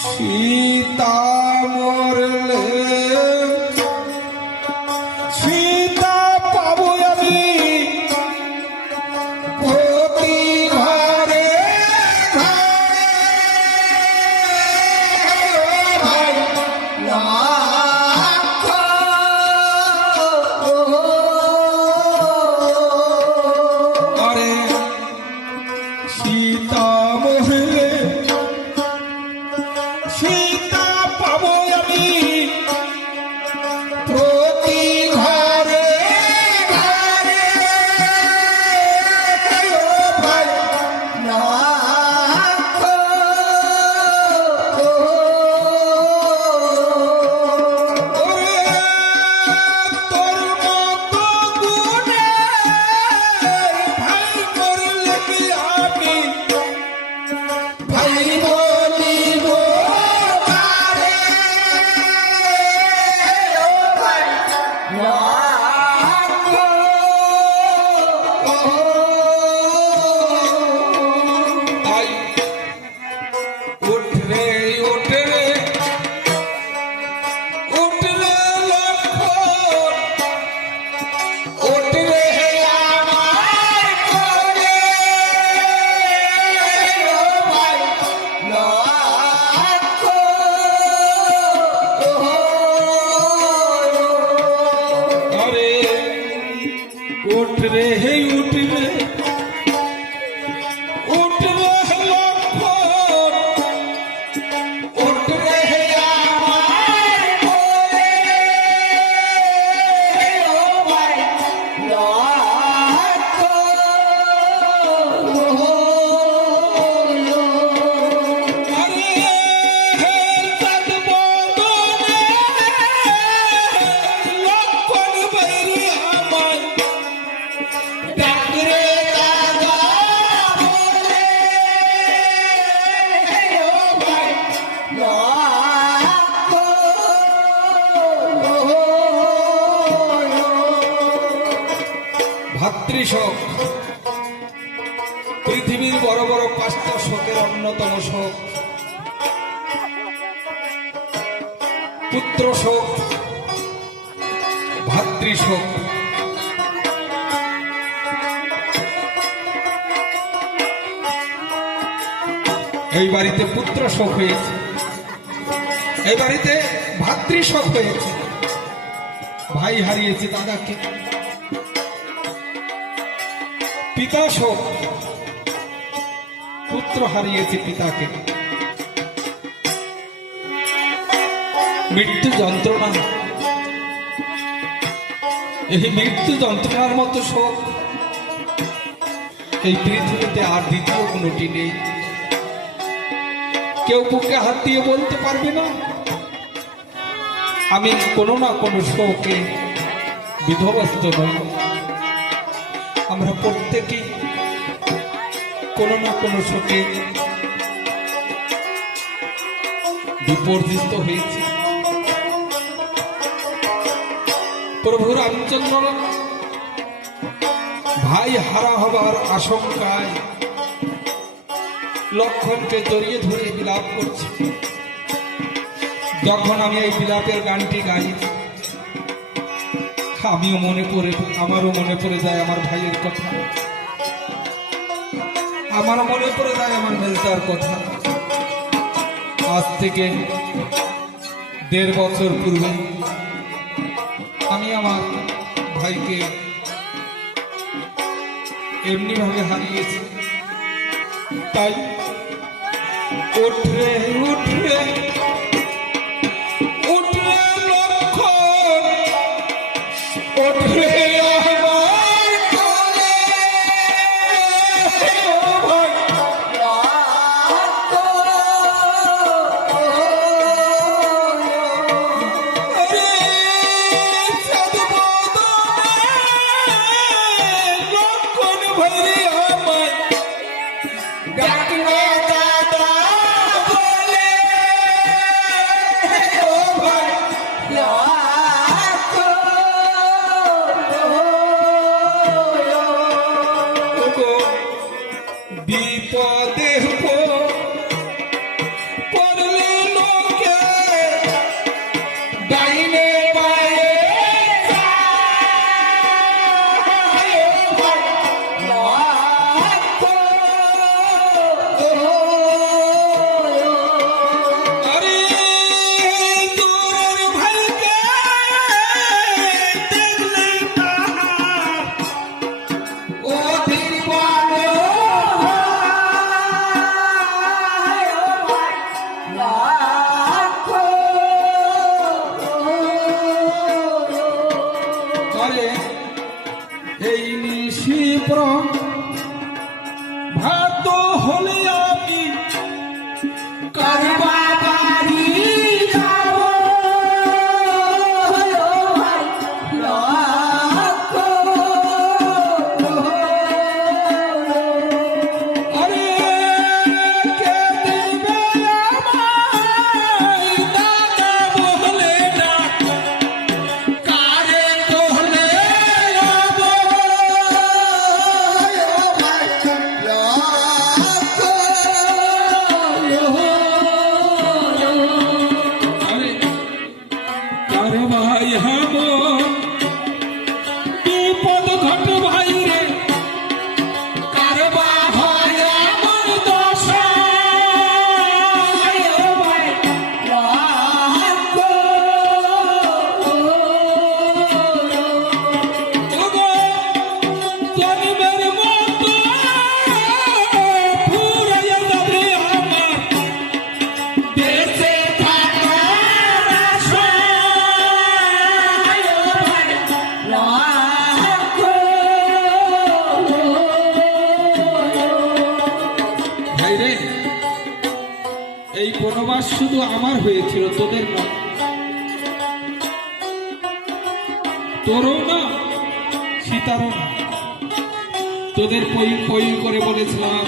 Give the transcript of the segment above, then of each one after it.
সীতা মরলে সীতা পাবো আমি প্রতি ঘরে ভাই আরে সীতা মরলে সীতা পাবো আমি প্রতি ঘরে ঘরে ভাই তোর মতো গুণে ভাই করলে কি আমি ভাই বলিব উঠরে উঠরে উঠলে লক্ষণ উঠরে আমার করে ভাই আরে উঠরে উঠরে উঠরে লক্ষণ উঠরে আমার করে ভাই ভাতৃশোক পৃথিবীর বড় বড় 5টা শোকের অন্যতম শোক। পুত্র শোক, ভাতৃশোক। এই বাড়িতে পুত্র শোক হয়েছে, এই বাড়িতে ভাতৃশোক হয়েছে। ভাই হারিয়েছে দাদাকে। পিতা শোক, পুত্র হারিয়েছে পিতাকে। মৃত্যু যন্ত্রণা, এই মৃত্যু যন্ত্রণার মতো শোক এই পৃথিবীতে আর দ্বিতীয় কোনটি নেই। কেউ বুকে হাত দিয়ে বলতে পারবে না আমি কোনো না কোনো শোকে বিধবস্ত নই। আমরা প্রত্যেকেই কোনো না কোনো শোকে বিপর্যস্ত হয়েছি। প্রভু রামচন্দ্র ভাই হারা হবার আশঙ্কায় লক্ষণকে জড়িয়ে ধরে বিলাপ করছে। যখন আমি এই বিলাপের গানটি গাই আমিও আমারও মনে পড়ে যায় আমার ভাইয়ের কথা, আমার মনে পড়ে যায় আমার মেজদার কথা। আজ থেকে 1.5 বছর পূর্বে আমি আমার ভাইকে এমনি ভাবে হারিয়েছি। তাই উঠরে উঠরে উঠরে লক্ষণ উঠরে আমার কোলে ভাই আরে সাধু লক্ষণ ভাই আমায় ডাকলে দাদা বলে ও ভাই বিপদে পড়লে লোকে ডাইনে বায়ে আরে দূরের ভাইকে দেখলে অধীর বলে আরে এই নিশিপ্র ভাত হলে আমি কারবা বাড়ি যাব আরে কে দিবে আমায় দাদা বলে না কারে তোলে যাব আরে কার ভাই হব বিপদ ঘট ভাই রে কারবা হয় আমার দশা ওগো জন্মের মতো ফুরাইয়া যাবে আমার দেশে থাকার আশা ভাই রে এই বনবাস শুধু আমার হয়েছিল তোদের না তোরও না সীতারও না তোদের পই পই করে বলেছিলাম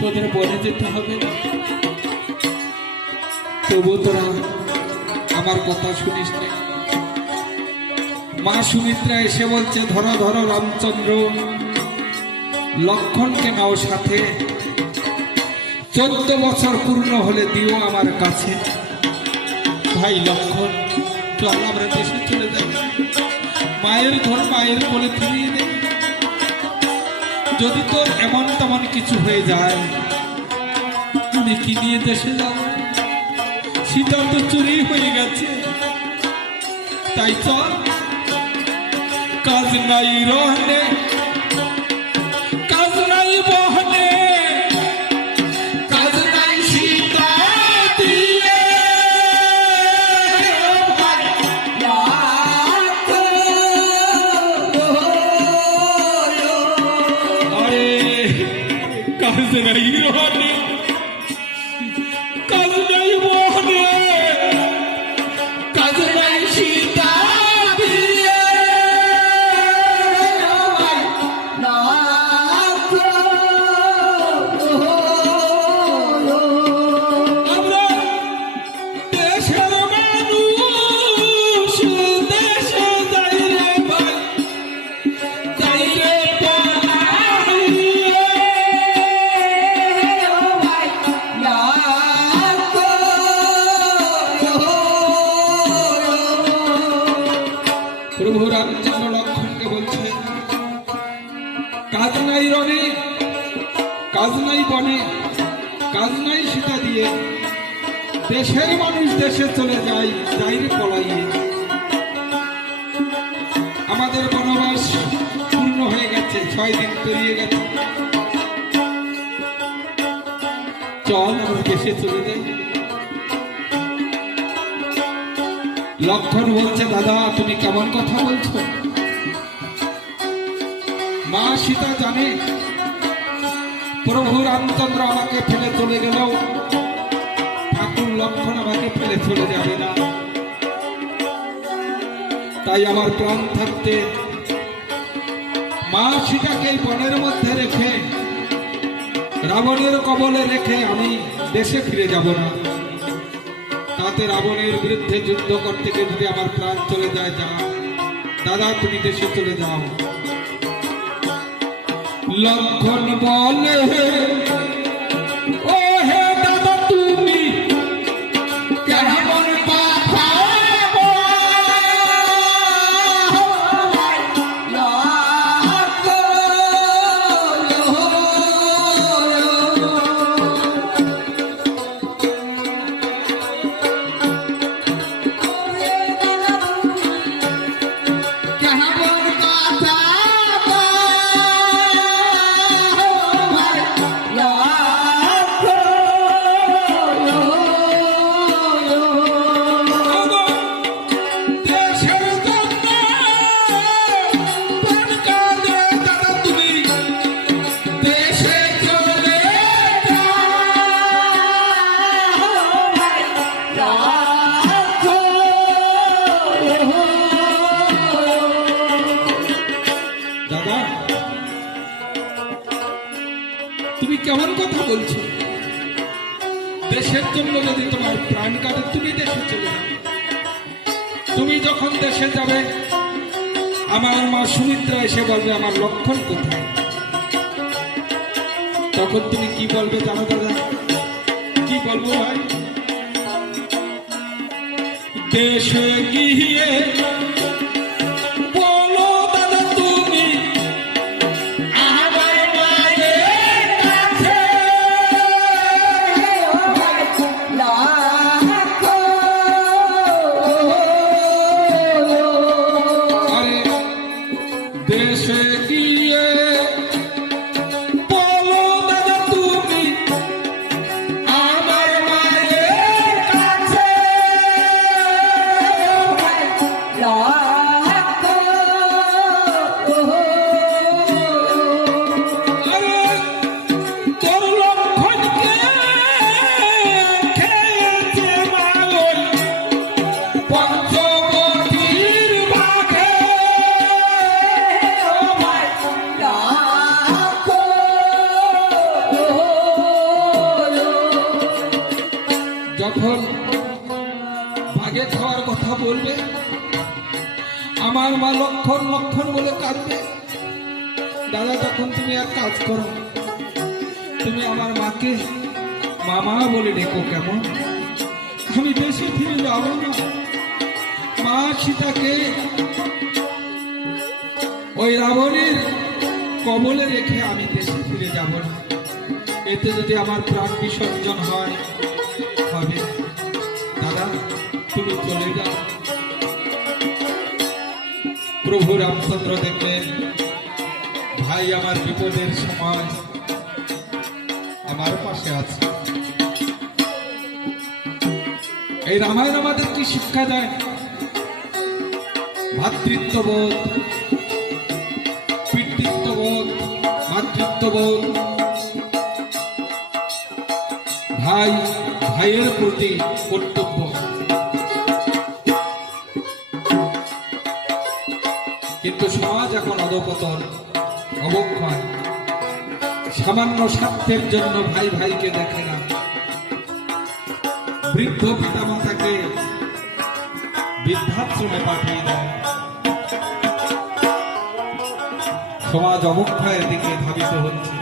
তোদের বনে যেতে হবে না তবু তোরা আমার কথা শুনিস না মা সুমিত্রা এসে বলছে ধরো ধরো রামচন্দ্র লক্ষণকে নাও সাথে 14 বছর পূর্ণ হলে দিও আমার কাছে ভাই লক্ষণ চল আমরা দেশে চলে যাব মায়ের ঘর মায়ের কোলে ফিরিয়ে দে যদি তোর এমন তেমন কিছু হয়ে যায় আমি কি নিয়ে দেশে যাব সীতা তো চুরি হয়ে গেছে তাই চল কাজ নাই রহনে কাজ নাই বহনে কাজ নাই সীতা দিয়ে আরে কাজ নাই রহনে কাজ নাই বহনে কাজ নাই সীতা দিয়ে আমরা দেশের মানুষ দেশে যাই রে ভাই যাই রে পালাইয়ে প্রভু রামচন্দ্র লক্ষণকে বলছে কাজ নাই রনে কাজ নাই বনে কাজ নাই সীতা দিয়ে দেশের মানুষ দেশে চলে যায় যাইরে পলাইয়ে আমাদের বনবাস পূর্ণ হয়ে গেছে 6 দিন পেরিয়ে গেছে চল আমরা দেশে চলে যাই লক্ষণ বলছে দাদা তুমি কেমন কথা বলছো মা সীতা জানে প্রভু রামচন্দ্র আমাকে ফেলে চলে গেলেও ঠাকুর লক্ষণ আমাকে ফেলে চলে যাবে না তাই আমার প্রাণ থাকতে মা সীতাকে এই বনের মধ্যে রেখে রাবণের কবলে রেখে আমি দেশে ফিরে যাব না তাতে রাবণের বিরুদ্ধে যুদ্ধ করতে গিয়ে যদি আমার প্রাণ চলে যায় যা দাদা তুমি দেশে চলে যাও লক্ষণ বলে ও হে দাদা তুমি কেমন কথা তুমি কেমন কথা বলছো? দেশের জন্য যদি তোমার প্রাণ কাটে তুমি দেশে চলে যাবে। তুমি যখন দেশে যাবে আমার মা সুমিত্রা এসে বলবে আমার লক্ষণ কোথায়, তখন তুমি কি বলবে জানো দাদা? কি বলবো ভাই? দেশে গিয়ে দেশে গিয়ে বলো দাদা তুমি আমার মায়ের কাছে তোর লক্ষণকে খেয়েছে মাগল পঞ্চবটির বাঘে। যখন ভাগে খাওয়ার কথা বলবে আমার মা লক্ষণ লক্ষণ বলে কাঁদবে। দাদা তখন তুমি এক কাজ করো, তুমি আমার মাকে মামা বলে ডেকো। কেমন? আমি দেশে ফিরে যাবো না। মা সীতাকে ওই রাবণের কবলে রেখে আমি দেশে ফিরে যাব না। এতে যদি আমার প্রাণ বিসর্জন হয় হবে। দাদা তুমি চলে যাও। প্রভু রামচন্দ্র দেখলেন ভাই আমার বিপদের সময় আমার পাশে আছে। এই রামায়ণ আমাদের কি শিক্ষা দেয়? ভাতৃত্ববোধ, পিতৃত্ববোধ, মাতৃত্ববোধ, ভাই ভাইয়ের প্রতি কর্তব্য। কিন্তু সমাজ এখন অধপতন, অবক্ষয়। সামান্য স্বার্থের জন্য ভাই ভাইকে দেখে না। বৃদ্ধ পিতামাতাকে বৃদ্ধাশ্রমে পাঠিয়ে দেয়। সমাজ অবক্ষয়ের দিকে ধাবিত হচ্ছে।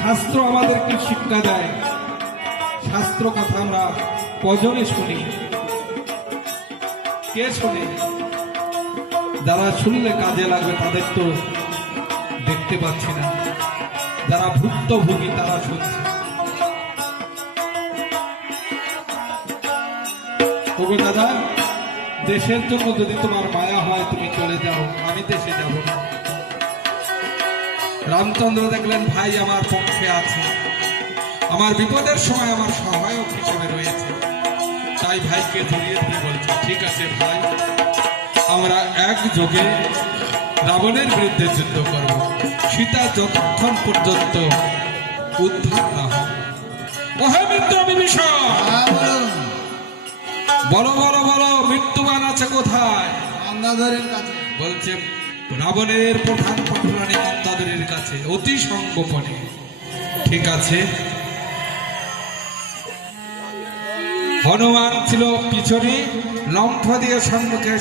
শাস্ত্র আমাদেরকে শিক্ষা দেয়। শাস্ত্র কথা আমরা কজনে শুনি? কে শুনে? যারা শুনলে কাজে লাগবে তাদের তো দেখতে পাচ্ছি না। যারা ভুক্তভোগী তারা শুনছে। ওগো দাদা, দেশের জন্য যদি তোমার মায়া হয় তুমি চলে যাও, আমি দেশে যাব না। রামচন্দ্র দেখলেন ভাই আমার পক্ষে আছে, আমার বিপদের সময় আমার সহায়ক হিসেবে রয়েছে। তাই ভাইকে জড়িয়ে ধরে বলছে, ঠিক আছে ভাই, আমরা একযোগে রাবণের বিরুদ্ধে যুদ্ধ করব। সীতা যতক্ষণ পর্যন্ত উদ্ধার না হয়। ওহে মিত্র বিভীষণ, বলো বলো বলো, মৃত্যুবান আছে কোথায়? মন্দাদরের কাছে। বলছে রাবণের প্রধান পাটরানী মন্দাদরের কাছে, অতি সংগোপনে। ঠিক আছে। হনুমান ছিল পিছনে, লম্ফ দিয়ে সম্মুখে